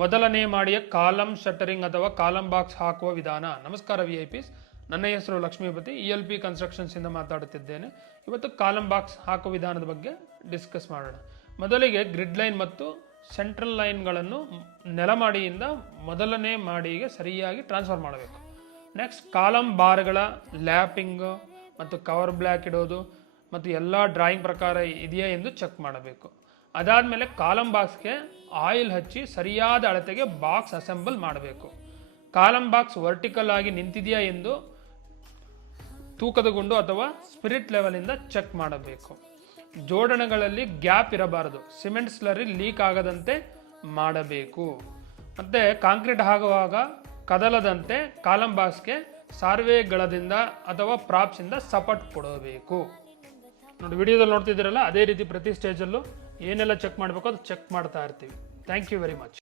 ಮೊದಲನೇ ಮಾಡಿಯ column shuttering ಅಥವಾ column box ಹಾಕುವ ವಿಧಾನ. ನಮಸ್ಕಾರ VIPs, ನನ್ನ ಹೆಸರು ಲಕ್ಷ್ಮೀಪತಿ, ELP ಕನ್ಸ್ಟ್ರಕ್ಷನ್ಸ್ ಇಂದ ಮಾತಾಡುತ್ತಿದ್ದೇನೆ. ಇವತ್ತು ಕಾಲಮ್ ಬಾಕ್ಸ್ ಹಾಕುವ ವಿಧಾನದ ಬಗ್ಗೆ ಡಿಸ್ಕಸ್ ಮಾಡೋಣ. ಮೊದಲಿಗೆ ಗ್ರಿಡ್ ಲೈನ್ ಮತ್ತು ಸೆಂಟ್ರಲ್ ಲೈನ್ಗಳನ್ನು ನೆಲಮಾಡಿಯಿಂದ ಮೊದಲನೇ ಮಾಡಿಗೆ ಸರಿಯಾಗಿ ಟ್ರಾನ್ಸ್ಫರ್ ಮಾಡಬೇಕು. ನೆಕ್ಸ್ಟ್ ಕಾಲಮ್ ಬಾರ್ಗಳ ಲ್ಯಾಪಿಂಗ್ ಮತ್ತು ಕವರ್ ಬ್ಲಾಕ್ ಇಡೋದು ಮತ್ತು ಎಲ್ಲ ಡ್ರಾಯಿಂಗ್ ಪ್ರಕಾರ ಇದೆಯಾ ಎಂದು ಚೆಕ್ ಮಾಡಬೇಕು. ಅದಾದಮೇಲೆ ಕಾಲಮ್ ಬಾಕ್ಸ್ಗೆ ಆಯಿಲ್ ಹಚ್ಚಿ ಸರಿಯಾದ ಅಳತೆಗೆ ಬಾಕ್ಸ್ ಅಸೆಂಬಲ್ ಮಾಡಬೇಕು. ಕಾಲಮ್ ಬಾಕ್ಸ್ ವರ್ಟಿಕಲ್ ಆಗಿ ನಿಂತಿದೆಯಾ ಎಂದು ತೂಕದ ಗುಂಡು ಅಥವಾ ಸ್ಪಿರಿಟ್ ಲೆವೆಲಿಂದ ಚೆಕ್ ಮಾಡಬೇಕು. ಜೋಡಣೆಗಳಲ್ಲಿ ಗ್ಯಾಪ್ ಇರಬಾರದು, ಸಿಮೆಂಟ್ ಸ್ಲರಿ ಲೀಕ್ ಆಗದಂತೆ ಮಾಡಬೇಕು. ಮತ್ತು ಕಾಂಕ್ರೀಟ್ ಆಗುವಾಗ ಕದಲದಂತೆ ಕಾಲಮ್ ಬಾಕ್ಸ್ಗೆ ಸಾರ್ವೆಗಳದಿಂದ ಅಥವಾ ಪ್ರಾಪ್ಸಿಂದ ಸಪೋರ್ಟ್ ಕೊಡಬೇಕು. ನೋಡಿ, ವಿಡಿಯೋದಲ್ಲಿ ನೋಡ್ತಿದ್ದೀರಲ್ಲ, ಅದೇ ರೀತಿ ಪ್ರತಿ ಸ್ಟೇಜಲ್ಲೂ ಏನೆಲ್ಲ ಚೆಕ್ ಮಾಡಬೇಕು ಅದು ಚೆಕ್ ಮಾಡ್ತಾ ಇರ್ತೀವಿ. Thank you very much.